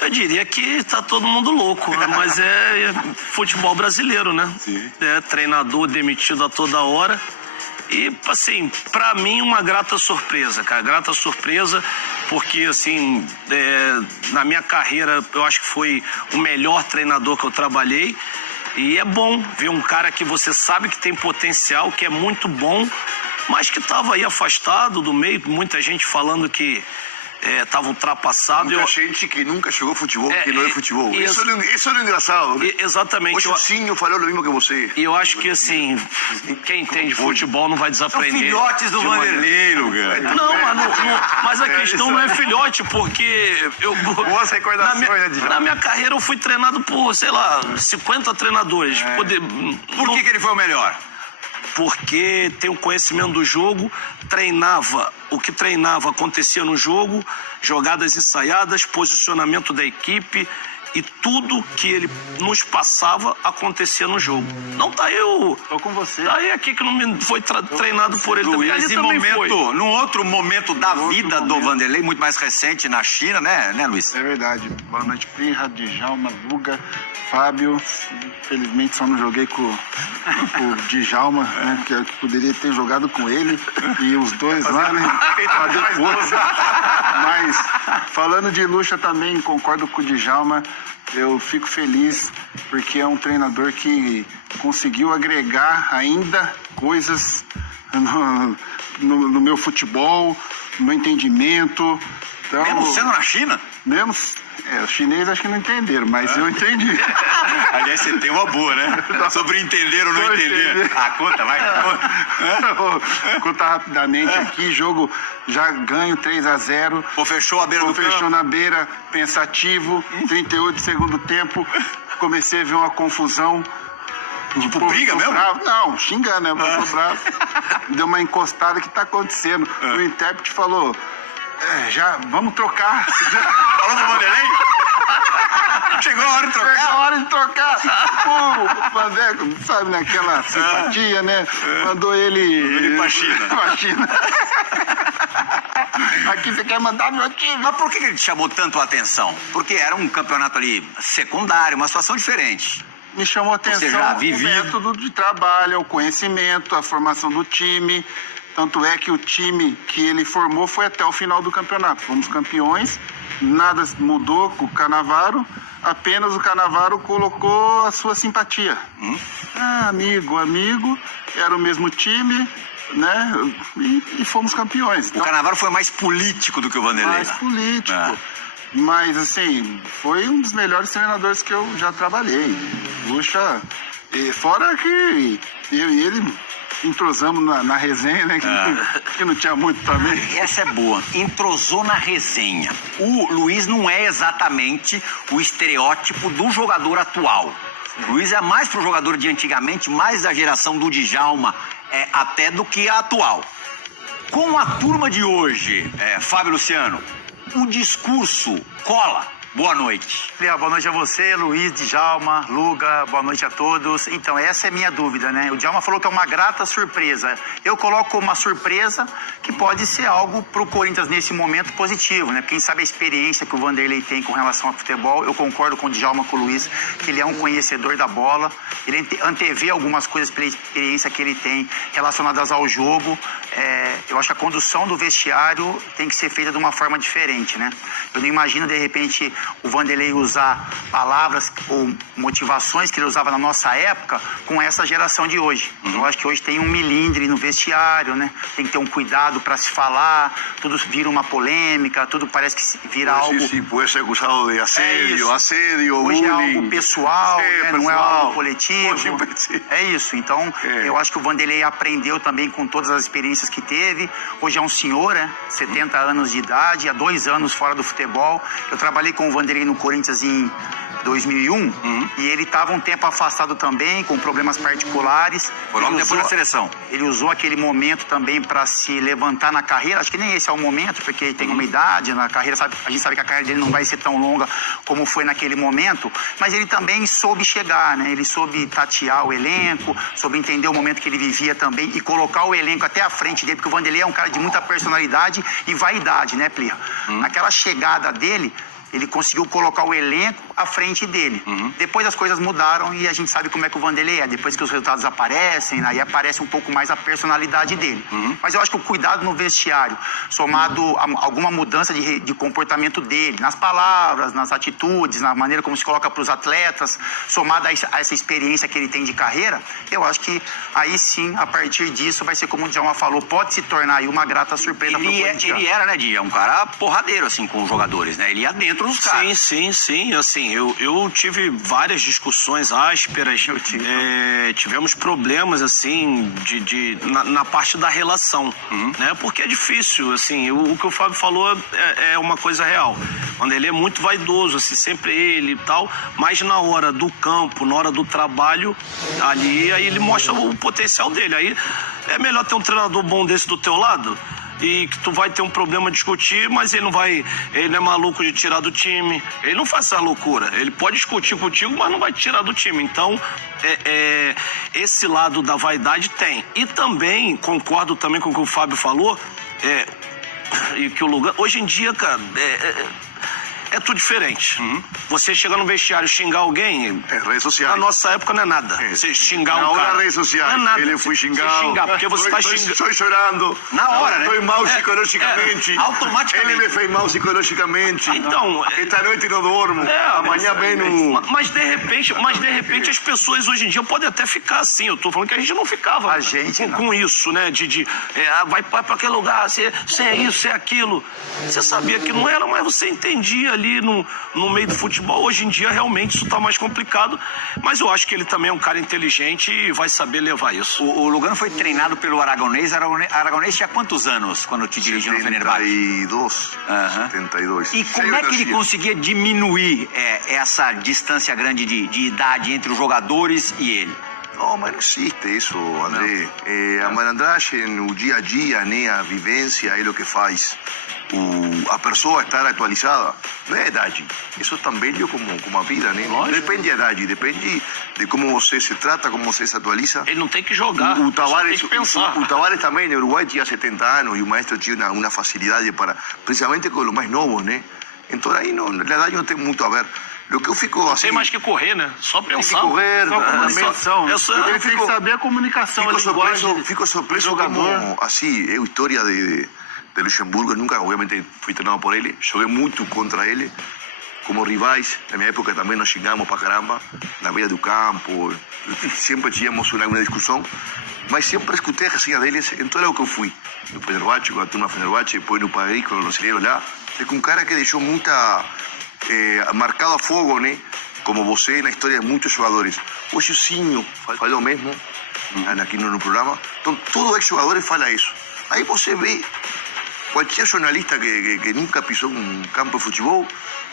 Eu diria que tá todo mundo louco, né? Mas é futebol brasileiro, né? Sim. É treinador demitido a toda hora. E, assim, pra mim, uma grata surpresa, cara. Grata surpresa, porque, assim, na minha carreira, eu acho que foi o melhor treinador que eu trabalhei. E é bom ver um cara que você sabe que tem potencial, que é muito bom, mas que estava aí afastado do meio. Muita gente falando que estava ultrapassado. Muita gente que nunca jogou futebol, que não é futebol. Isso Isso é engraçado, né? Exatamente. Hoje o Zinho falou o mesmo que você. E eu acho que, assim, quem entende futebol não vai São desaprender. filhotes do Vanderlei, Lugan. Não, mas a questão não é filhote, porque Boas recordações, né, Djalma? na minha carreira eu fui treinado por, sei lá, 50 treinadores. Por que ele foi o melhor? Porque tem o conhecimento do jogo, treinava, o que treinava acontecia no jogo, jogadas ensaiadas, posicionamento da equipe e tudo que ele nos passava acontecia no jogo. Não tá eu... Tô com você. Tá aí aqui que não me foi treinado por ele também. Luiz, Ali em também foi. num outro momento da vida do Vanderlei, muito mais recente, na China, né, Luiz? É verdade. Boa noite, Plirra, Djalma, Luga, Fábio. Infelizmente só não joguei com o Djalma, né, que poderia ter jogado com ele e os dois lá, né? Fazer força. Mas falando de Lucha também, concordo com o Djalma. Eu fico feliz porque é um treinador que conseguiu agregar ainda coisas no meu futebol, no meu entendimento. Então, Mesmo sendo na China? Os chineses acho que não entenderam, mas eu entendi. Aliás, você tem uma boa, né? Sobre entender ou não entender. Conta, vai. Vou contar rapidamente aqui, jogo já ganho 3-0. Fechou a beira do campo. Fechou na beira, pensativo, 38 de segundo tempo, comecei a ver uma confusão. Tipo, Pô, briga tô mesmo? bravo. Não, xingando, né? Eu tô bravo. Deu uma encostada, o que tá acontecendo? O intérprete falou, já, vamos trocar. Falou pro Vanderlei? Chegou a hora de trocar? Chegou a hora de trocar. Pô, o Vandeco, sabe, naquela simpatia, né? Mandou ele pra China. Pra China. Aqui você quer mandar meu time. Mas por que ele te chamou tanto a atenção? Porque era um campeonato ali secundário, uma situação diferente. Me chamou a atenção já o vivido. método de trabalho, o conhecimento, a formação do time. Tanto é que o time que ele formou foi até o final do campeonato. Fomos campeões, nada mudou com o Cannavaro, apenas o Cannavaro colocou a sua simpatia. Amigo, era o mesmo time, né? E fomos campeões. O Cannavaro foi mais político do que o Vanderlei. Mais político. É. Mas, assim, foi um dos melhores treinadores que eu já trabalhei. Puxa, fora que eu e ele entrosamos na resenha, né? Que não tinha muito também. Essa é boa. Entrosou na resenha. O Luiz não é exatamente o estereótipo do jogador atual. O Luiz é mais pro jogador de antigamente, mais da geração do Djalma, até do que a atual. Com a turma de hoje, Fábio Luciano, o discurso cola. Boa noite. Boa noite a você, Luiz, Djalma, Luga, boa noite a todos. Então, essa é a minha dúvida, né? O Djalma falou que é uma grata surpresa. Eu coloco como uma surpresa que pode ser algo para o Corinthians nesse momento positivo, né? Quem sabe a experiência que o Vanderlei tem com relação ao futebol, eu concordo com o Djalma, com o Luiz, que ele é um conhecedor da bola, ele antevê algumas coisas pela experiência que ele tem relacionadas ao jogo. Eu acho que a condução do vestiário tem que ser feita de uma forma diferente, né? Eu não imagino, de repente, o Vanderlei usar palavras ou motivações que ele usava na nossa época com essa geração de hoje. Eu acho que hoje tem um milindre no vestiário, né? Tem que ter um cuidado para se falar, tudo vira uma polêmica, tudo parece que vira algo... Sim, pode ser acusado de assédio, Hoje bullying. é algo pessoal, né? Não é algo coletivo. Sim. É isso. Então, eu acho que o Vanderlei aprendeu também com todas as experiências que teve. Hoje é um senhor, né? 70 anos de idade, há 2 anos fora do futebol. Eu trabalhei com o Vanderlei no Corinthians em 2001 e ele estava um tempo afastado também, com problemas particulares. Foi logo depois da seleção. Ele usou aquele momento também para se levantar na carreira. Acho que nem esse é o momento, porque ele tem uma idade na carreira. A gente sabe que a carreira dele não vai ser tão longa como foi naquele momento, mas ele também soube chegar, né? Ele soube tatear o elenco, soube entender o momento que ele vivia também e colocar o elenco até à frente dele, porque o Vanderlei é um cara de muita personalidade e vaidade, né, Plirra? Naquela chegada dele, ele conseguiu colocar o elenco à frente dele. Depois as coisas mudaram e a gente sabe como é que o Vanderlei é. Depois que os resultados aparecem, aí aparece um pouco mais a personalidade dele. Mas eu acho que o cuidado no vestiário, somado a alguma mudança de comportamento dele, nas palavras, nas atitudes, na maneira como se coloca para os atletas, somado a essa experiência que ele tem de carreira, eu acho que aí sim, a partir disso, vai ser como o Djalma falou, pode se tornar aí uma grata surpresa para o Corinthians. Ele era, né, Dia? Um cara porradeiro, assim, com os jogadores, né? Ele ia dentro dos caras. Sim. Assim, eu tive várias discussões ásperas. Tivemos problemas, assim, na parte da relação, né? Porque é difícil, assim, o que o Fábio falou é uma coisa real. Quando ele é muito vaidoso, assim, sempre ele e tal, mas na hora do campo, na hora do trabalho, aí ele mostra o potencial dele. Aí é melhor ter um treinador bom desse do teu lado, e que tu vai ter um problema de discutir, mas ele não é maluco de tirar do time, ele não faz essa loucura, ele pode discutir contigo, mas não vai tirar do time. Então, esse lado da vaidade tem. E também, concordo também com o que o Fábio falou, e que o Lugano, hoje em dia, cara, é tudo diferente. Você chegar no vestiário e xingar alguém... redes sociais. Na nossa época não é nada. Você xingar um cara... Na redes sociais. Não é nada. Ele foi xingar. Porque você está xingando. Estou chorando. Na hora, né? Estou mal psicologicamente. Automaticamente. Ele me fez mal psicologicamente. Então... Esta noite não dormo. Amanhã vem no... Mas de repente as pessoas hoje em dia podem até ficar assim. Eu tô falando que a gente não ficava com isso, né? Vai para aquele lugar, você é isso, você é aquilo. Você sabia que não era, mas você entendia ali no meio do futebol. Hoje em dia, realmente, isso tá mais complicado. Mas eu acho que ele também é um cara inteligente e vai saber levar isso. O Lugano foi treinado pelo Aragonês. Aragonês tinha quantos anos quando te dirigiu no Fenerbahçe? 72. E como é que ele conseguia diminuir essa distância grande de idade entre os jogadores e ele? Não, mas não existe isso, André. A malandragem, o dia a dia, né, a vivência é o que faz a pessoa estar atualizada. Não é idade. Isso é tão velho como a vida, né? Não depende da idade, depende de como você se trata, como você se atualiza. Ele não tem que jogar, o Tavares, tem que pensar. O Tavares também, no Uruguai, tinha 70 anos e o maestro tinha uma facilidade para, precisamente com os mais novos, né? Então aí a idade não tem muito a ver. O que eu fico assim... Tem mais que correr, né? Só pensar. Tem que correr, ele tem que saber a comunicação, Fico surpreso como, assim, história de Luxemburgo, nunca, obviamente, fui treinado por ele, joguei muito contra ele, como rivais, na minha época também nos xingamos para caramba, na beira do campo, sempre tínhamos uma discussão, mas sempre escutei a resenha deles em todo o que eu fui, no Fenerbahçe, com a turma Fenerbahçe, depois no Paris, com os brasileiros lá, é um cara que deixou muita... marcado a fogo, né? Como você na história de muitos jogadores. Hoje o Zinho falou mesmo aqui no programa. Então, todo ex-jogador fala isso. Aí você vê qualquer jornalista que nunca pisou um campo de futebol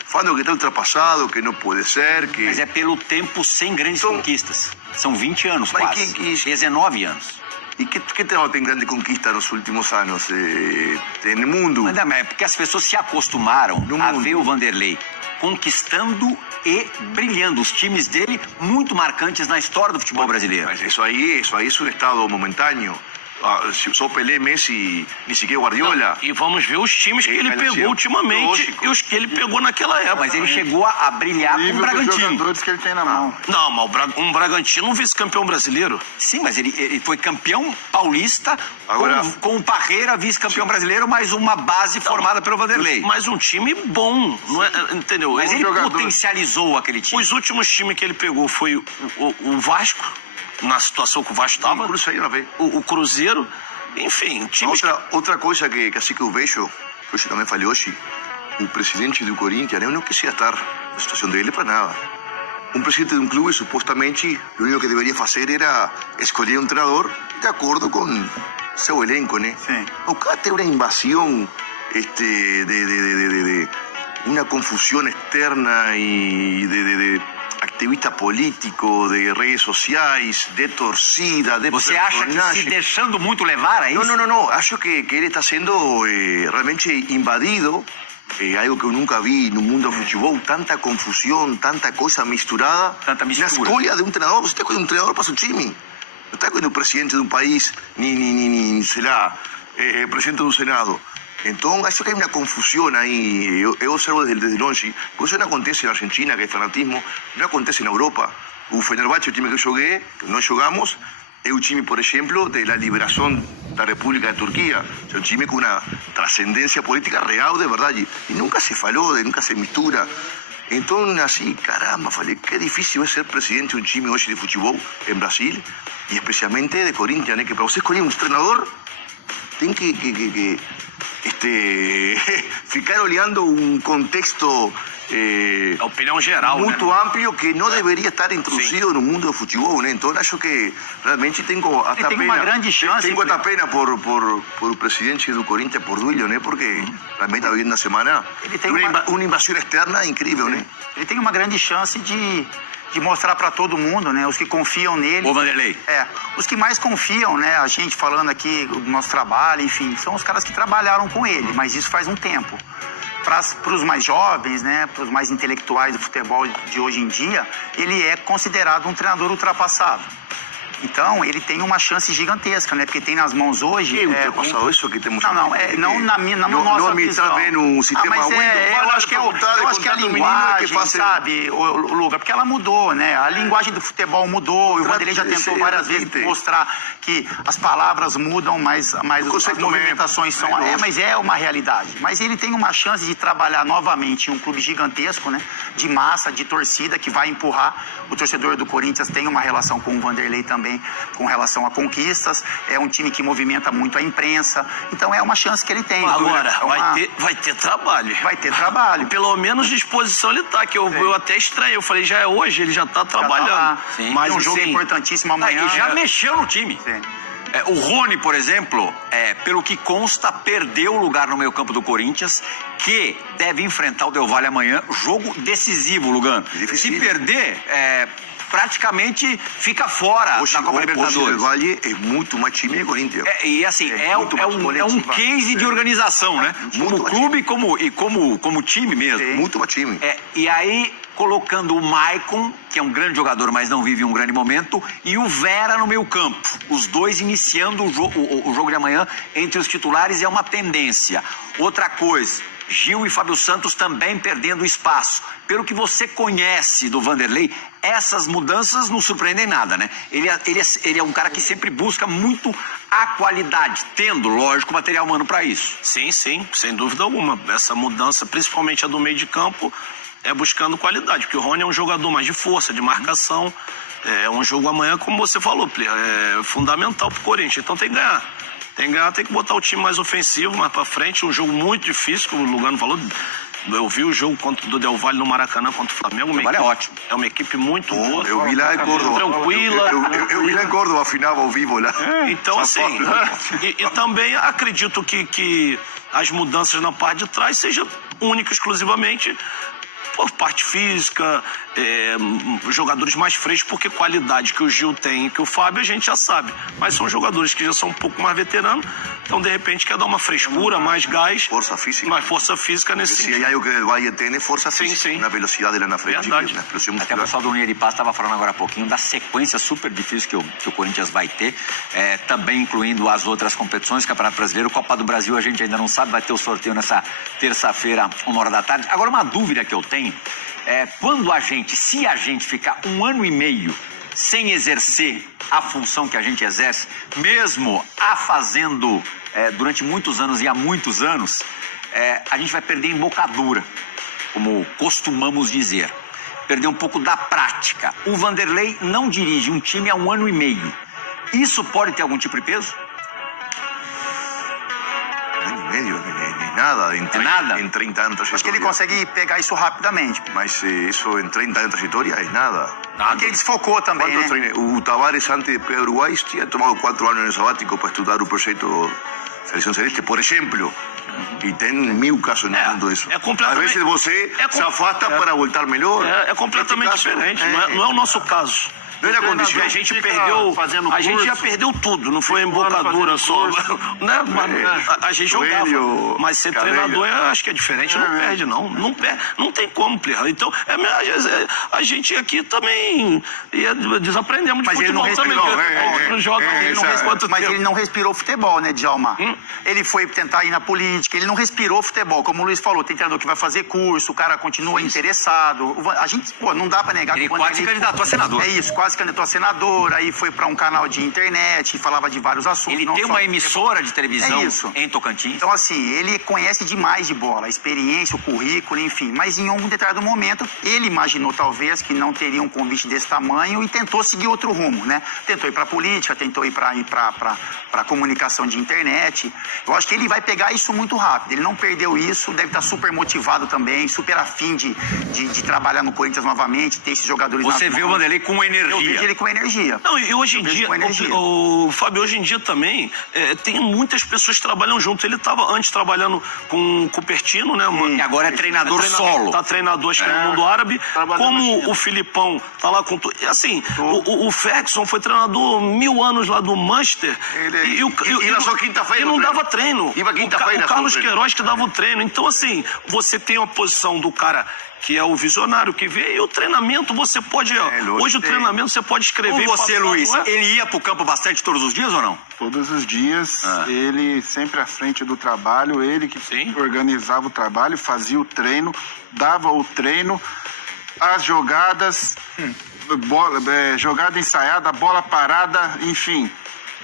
falando que está ultrapassado, que não pode ser, que... Mas é pelo tempo sem grandes conquistas. São 20 anos quase. 19 anos. E que treinador tem grande conquista nos últimos anos no mundo? Mas é porque as pessoas se acostumaram a ver o Vanderlei conquistando e brilhando. Os times dele muito marcantes na história do futebol brasileiro. Mas isso aí é um estado momentâneo. Só Pelé, Messi, nem sequer Guardiola. E vamos ver os times que ele pegou ultimamente e os que ele pegou naquela época. Mas ele chegou a brilhar com o Bragantino. Os jogadores que ele tem na mão. Não, mas um Bragantino, um vice-campeão brasileiro. Sim, mas ele foi campeão paulista com o Parreira, vice-campeão brasileiro, mais uma base formada pelo Vanderlei. Mas um time bom, não é, entendeu? Mas ele potencializou aquele time. Os últimos times que ele pegou foi o Vasco, na situação que o Vasco estava, o Cruzeiro, enfim, times... Outra coisa que assim que eu vejo, que eu também falei hoje, o presidente do Corinthians, eu não quisia estar na situação dele para nada. Um presidente de um clube, supostamente, o único que deveria fazer era escolher um treinador de acordo com seu elenco, né? Sim. O cara tem uma invasão de uma confusão externa e de ativista político, de redes sociais, de torcida, de Você acha que se deixando muito levar a isso? Não. Acho que ele está sendo realmente invadido. Algo que eu nunca vi no mundo do futebol. Tanta confusão, tanta coisa misturada. Tanta mistura. Na escolha de um treinador. Você está com um treinador para seu time. Não está com o presidente de um país, nem sei lá, presidente do Senado. Então, acho que hay una confusión ahí. Yo observo desde longe, porque eso no acontece en Argentina, que hay fanatismo, no acontece en Europa. O Fenerbahçe, o time que eu joguei, que nós jogamos, é o time, por exemplo, de la liberación da República de Turquía. O sea, un time con una trascendencia política real, de verdad. Y nunca se falou, nunca se mistura. Entonces, así, caramba, falei, qué difícil es ser presidente de un time hoy de futebol en Brasil, y especialmente de Corinthians, ¿eh? Que para você escolher un entrenador, tem que ficar olhando un contexto A opinião geral, muito né? amplo que não deveria estar introduzido no mundo do futebol, né? Então acho que realmente tenho até tem pena. uma grande chance, Tenho até pena por o presidente do Corinthians, por Duílio, né? Porque realmente está vivendo uma semana Ele tem uma invasão externa incrível, né? Ele tem uma grande chance de mostrar para todo mundo, né? Os que confiam nele. Ô, Vanderlei. Os que mais confiam, né? A gente falando aqui do nosso trabalho, enfim, são os caras que trabalharam com ele, mas isso faz um tempo. Para os mais jovens, né, para os mais intelectuais do futebol de hoje em dia, ele é considerado um treinador ultrapassado. Então, ele tem uma chance gigantesca, né? Porque tem nas mãos hoje... ultrapassado isso que temos... Não, na nossa visão. Não vendo um sistema mas eu acho que é a linguagem, sabe, Luca? Porque ela mudou, né? A linguagem do futebol mudou. E o Vanderlei já tentou várias vezes mostrar que as palavras mudam, mas as movimentações são... mas é uma realidade. Mas ele tem uma chance de trabalhar novamente em um clube gigantesco, né? De massa, de torcida, que vai empurrar. O torcedor do Corinthians tem uma relação com o Vanderlei também, com relação a conquistas, é um time que movimenta muito a imprensa, então é uma chance que ele tem. Agora, vai ter trabalho. Vai ter trabalho. Pelo menos disposição ele tá, que eu até estranhei, eu falei, já é hoje, ele já tá trabalhando. Sim. Mas tem um jogo importantíssimo amanhã. E já mexeu no time. Sim. O Rony, por exemplo, pelo que consta, perdeu o lugar no meio-campo do Corinthians, que deve enfrentar o Del Valle amanhã, jogo decisivo, Lugano. Se perder, praticamente fica fora da Copa Libertadores. O Del Valle é muito mais time que o Corinthians. E assim, é um case de organização, né? Como clube e como time mesmo. Muito mais time. E aí, colocando o Maicon, que é um grande jogador, mas não vive um grande momento, e o Vera no meio campo. Os dois iniciando o jogo de amanhã entre os titulares, é uma tendência. Outra coisa, Gil e Fábio Santos também perdendo espaço. Pelo que você conhece do Vanderlei, essas mudanças não surpreendem nada, né? Ele é um cara que sempre busca muito a qualidade, tendo, lógico, material humano para isso. Sim, sem dúvida alguma. Essa mudança, principalmente a do meio de campo, é buscando qualidade, porque o Rony é um jogador mais de força, de marcação. É um jogo amanhã, como você falou, é fundamental pro Corinthians. Então tem que ganhar. Tem que botar o time mais ofensivo, mais pra frente. Um jogo muito difícil, como o Lugano falou. Eu vi o jogo do Del Valle no Maracanã contra o Flamengo. O Del Valle é ótimo. É uma equipe muito boa. Eu vi lá em Córdoba. Tranquila. Eu vi lá em Córdoba, afinal, ao vivo lá. Então, assim, e também acredito que as mudanças na parte de trás sejam única e exclusivamente por parte física, jogadores mais frescos, porque qualidade que o Gil tem e que o Fábio a gente já sabe. Mas são jogadores que já são um pouco mais veteranos, então de repente quer dar uma frescura, mais gás. Força física. Mais força física nesse sentido. Se há algo que o Valle tem, é força física. Sim. Na velocidade lá na frente. Verdade. Até o pessoal do Linha de Passe estava falando agora há pouquinho da sequência super difícil que o Corinthians vai ter, também incluindo as outras competições, Campeonato Brasileiro, Copa do Brasil, a gente ainda não sabe, vai ter o sorteio nessa terça-feira, 13h. Agora, uma dúvida que eu tenho se a gente ficar 1 ano e meio sem exercer a função que a gente exerce, mesmo a fazendo durante muitos anos e há muitos anos, a gente vai perder embocadura, como costumamos dizer. Perder um pouco da prática. O Vanderlei não dirige um time há 1 ano e meio. Isso pode ter algum tipo de peso? 1 ano e meio, nada. Em 30 anos de trajetória. Acho que ele consegue pegar isso rapidamente. Mas isso em 30 anos de trajetória é nada. Porque ele desfocou também, né? O Tavares, antes de pegar o Uruguai, tinha tomado 4 anos no sabático para estudar o projeto Seleção Celeste, por exemplo. E tem 1000 casos no mundo disso. Às vezes você se afasta para voltar melhor. É completamente diferente. Não é o nosso caso. Não era Porque condição. a gente Fica perdeu, fazendo a gente já curso. perdeu tudo, não foi Fica um ano embocadura só, fazendo né? A gente jogava, joelho, mas ser cadeira. treinador eu acho que é diferente, não perde não, não tem como, Plirra. Então, a gente aqui também desaprendemos de Mas ele futebol não também, respirou. outros jogam Ele não quanto respirou, mas tempo? ele não respirou futebol, né, Djalma? Ele foi tentar ir na política, ele não respirou futebol. Como o Luiz falou, tem treinador que vai fazer curso, o cara continua interessado. A gente, não dá pra negar Ele que quando quase se candidatou a senador. É isso, quase candidatou a senador, aí foi pra um canal de internet, falava de vários assuntos. Ele não tem só uma de emissora de televisão É isso. em Tocantins. Então, assim, ele conhece demais de bola, a experiência, o currículo, enfim. Mas em algum determinado momento, ele imaginou talvez que não teria um convite desse tamanho e tentou seguir outro rumo, né? Tentou ir para política, tentou ir para comunicação de internet. Eu acho que ele vai pegar isso muito rápido. Ele não perdeu isso, deve estar super motivado também, super afim de trabalhar no Corinthians novamente, ter esses jogadores Você nas vê o mãos. Vanderlei com Eu vejo energia. ele com energia. Não, e hoje em Eu vejo dia, com energia. o Fábio, hoje em dia também, tem muitas pessoas que trabalham junto. Ele estava antes trabalhando com o Cupertino, né? E agora é treinador solo. Tá treinador, acho que no mundo árabe. trabalhando Como na China. o Filipão tá lá com... Assim, o Ferguson foi treinador 1000 anos lá do Manchester. Ele- iba só quinta-feira E não no dava treino. treino. Iba quinta-feira O Carlos só no treino. Queiroz que dava o treino. Então, assim, você tem a posição do cara que é o visionário que vê, e o treinamento você pode... lógico. Hoje o treinamento você pode escrever... Com e você, passar, Luiz, não é? ele ia pro campo bastante todos os dias ou não? Todos os dias, ele sempre à frente do trabalho, ele que Sim. organizava o trabalho, fazia o treino, dava o treino, as jogadas, jogada ensaiada, bola parada, enfim,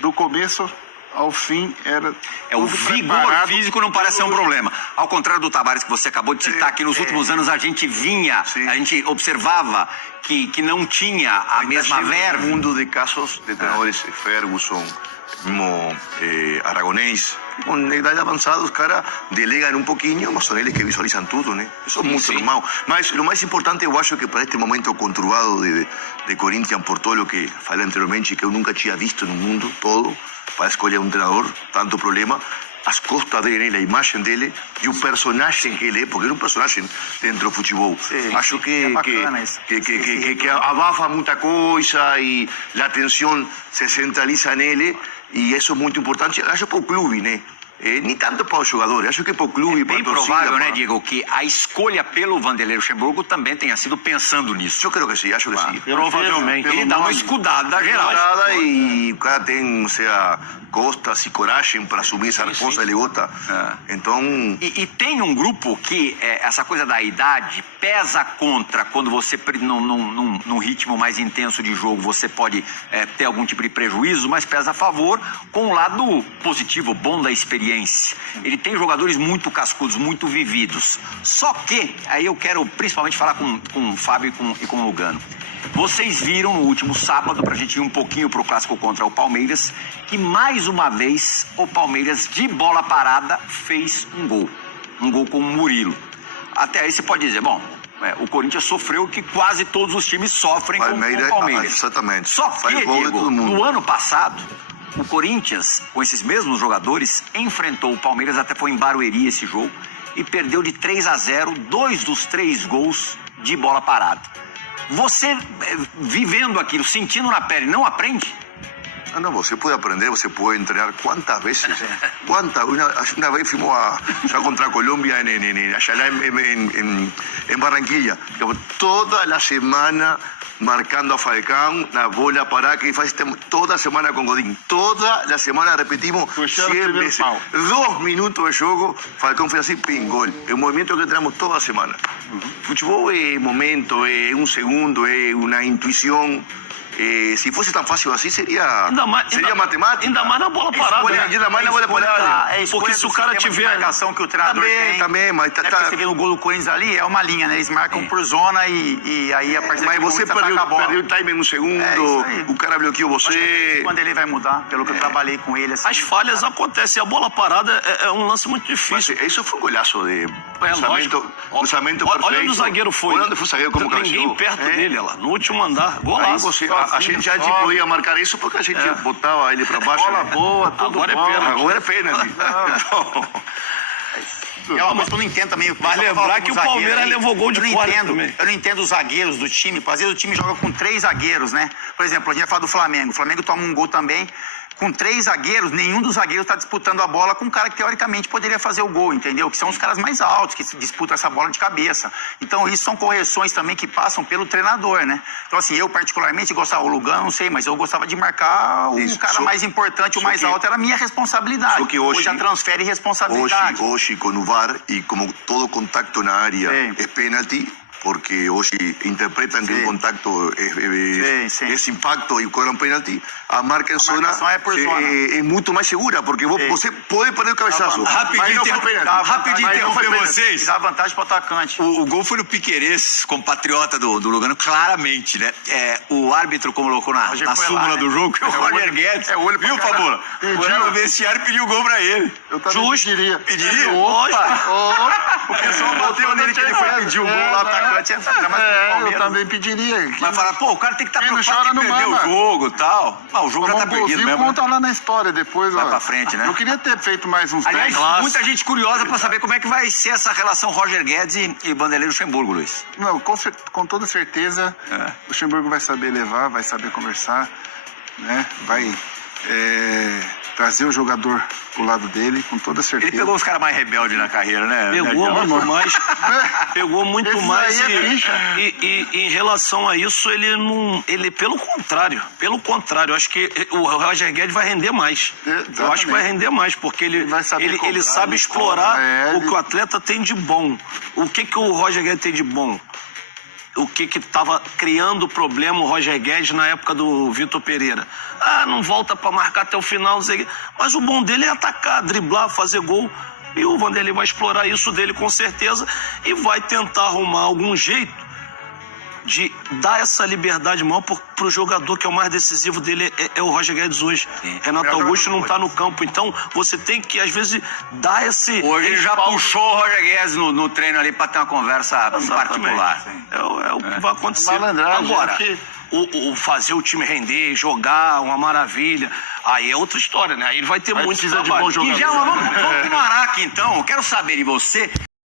do começo ao fim era O tudo vigor preparado. físico não parece ser um problema. Ao contrário do Tavares que você acabou de citar, que nos últimos anos a gente vinha, Sim. a gente observava que não tinha a mesma Está lleno verve. un mundo de casos de entrenadores, Ferguson, mismo Aragonés, con edad avanzada, os caras delegam um pouquinho, mas são eles que visualizam tudo, né? Isso é muito normal. Mas o mais importante, eu acho que para este momento conturbado de Corinthians, por todo o que falei anteriormente, que eu nunca tinha visto no mundo todo, para escolher um treinador, tanto problema, as costas dele, a imagem dele e o personagem que ele é, porque ele é um personagem dentro do futebol. Sim, Acho que, é bacana isso. que abafa muita coisa e a atenção se centraliza nele e isso é muito importante. Acho para o clube, né? Nem tanto para os jogadores, acho que para o clube, para Bem a torcida. provável, né, para... Diego, que a escolha pelo Vanderlei Luxemburgo também tenha sido pensando nisso. Eu creio que sim, acho que sim. Provavelmente. Pelo Ele dá uma nome. escudada geral. Nada, e o cara tem, costas e coragem para assumir essa resposta, ele gosta. Então, E tem um grupo que essa coisa da idade pesa contra quando você, num ritmo mais intenso de jogo, você pode ter algum tipo de prejuízo, mas pesa a favor com o lado positivo, bom da experiência. Ele tem jogadores muito cascudos, muito vividos. Só que, aí eu quero principalmente falar com o Fábio e com o Lugano. Vocês viram no último sábado, pra gente ir um pouquinho pro clássico contra o Palmeiras, que mais uma vez o Palmeiras, de bola parada, fez um gol. Um gol com o Murilo. Até aí você pode dizer, bom, o Corinthians sofreu o que quase todos os times sofrem com o Palmeiras. Exatamente. Só que, Faz gol de Diego, todo mundo. no ano passado, o Corinthians, com esses mesmos jogadores, enfrentou o Palmeiras, até foi em Barueri esse jogo, e perdeu de 3-0, 2 dos 3 gols de bola parada. Você, vivendo aquilo, sentindo na pele, não aprende? Não, você pode aprender, você pode treinar quantas vezes. Uma vez fomos já contra a Colômbia em Barranquilla. Toda a semana marcando a Falcão na bola parada que faz toda semana com Godín. Toda a semana repetimos 100 vezes. 2 minutos de jogo, Falcão fez assim, pim, gol. É um movimento que treinamos toda semana. Futebol é momento, é um segundo, é uma intuição. Se fosse tão fácil assim, seria matemática. Ainda mais na bola parada. Ainda mais na bola parada. Porque se o cara tiver... A marcação que o treinador tem... Também, mas... Porque você vê no gol do Corinthians ali, é uma linha, né? Eles marcam por zona e aí a partir Mas daqui você começa a atacar a bola. perdeu o time em um segundo, isso aí. o cara bloqueou Acho que você... quando ele vai mudar, pelo que eu trabalhei com ele. Assim, As falhas acontecem, a bola parada é um lance muito Mas difícil. isso foi um golaço de lógico. cruzamento perfeito. Olha onde o zagueiro foi. Olha onde foi o zagueiro, como Ninguém cabeceou. perto dele, lá, no último andar. Aí Golaço. a gente já podia marcar isso porque a gente botava ele para baixo. Bola boa, tudo Agora é bom. pênalti. Agora é pênalti. É uma coisa que eu não entendo também. Vai lembrar que o Palmeiras levou gol de fora também. Eu não entendo os zagueiros do time. Às vezes o time joga com 3 zagueiros, né? Por exemplo, a gente vai falar do Flamengo. O Flamengo toma um gol também. Com 3 zagueiros, nenhum dos zagueiros está disputando a bola com um cara que teoricamente poderia fazer o gol, entendeu? Que são os caras mais altos que disputam essa bola de cabeça. Então isso são correções também que passam pelo treinador, né? Então assim, eu particularmente gostava, o Lugano, não sei, mas eu gostava de marcar o cara mais importante, o mais alto, era a minha responsabilidade. Só que hoje já transfere responsabilidade. Hoje com o VAR e como todo contacto na área Sim. é pênalti, porque hoje interpretam que o contacto é impacto e cobram pênalti, a marca em zona marcação é por zona. é muito mais segura, porque você pode perder o cabeçaço. Rapidinho, interromper vocês. Dá vantagem pro atacante. O gol foi do Piquerez, compatriota do Lugano, claramente, né? O árbitro colocou na súmula lá, né? do jogo, que o Roger Guedes. Viu, Fabula? Foi no vestiário e pediu o gol pra ele. Eu também pediria. Pediria? O pessoal bateu nele que ele foi pedir o gol lá, atacante. Eu também pediria. Vai falar, pô, o cara tem que estar Quem não preocupado chora em não perder mama. o jogo e tal. Mas o jogo já Tomar tá um perdido golzinho, mesmo. conta lá na história depois. Vai ó. pra frente, né? Eu queria ter feito mais uns Aliás, 10. muita gente curiosa pra saber como é que vai ser essa relação Roger Guedes e Vanderlei Luxemburgo, Luiz. Não, com toda certeza, o Luxemburgo vai saber levar, vai saber conversar, né? Vai trazer o jogador pro lado dele, com toda certeza. Ele pegou os caras mais rebeldes na carreira, né? Pegou muito mais. Pegou muito Esse mais. aí é ficha. E em relação a isso, ele não. Ele, pelo contrário, eu acho que o Roger Guedes vai render mais. Exatamente. Eu acho que vai render mais, porque ele Vai saber ele cobrar, sabe ele explorar cobra, o que o atleta tem de bom. O que o Roger Guedes tem de bom? O que estava criando problema o Roger Guedes na época do Vitor Pereira. Não volta para marcar até o final, não sei o quê. Mas o bom dele é atacar, driblar, fazer gol. E o Vanderlei vai explorar isso dele com certeza e vai tentar arrumar algum jeito de dar essa liberdade maior pro jogador que é o mais decisivo dele, é o Roger Guedes hoje. Renato Augusto não tá no campo, então você tem que, às vezes, dar esse... Hoje ele já puxou o Roger Guedes no treino ali pra ter uma conversa em particular. É o que vai acontecer. Malandragem, Agora, porque- o fazer o time render, jogar, uma maravilha, aí é outra história, né? Aí ele vai ter Aí muito precisa de trabalho. bom jogador. Djalma, vamos pro Araque então. Eu quero saber de você.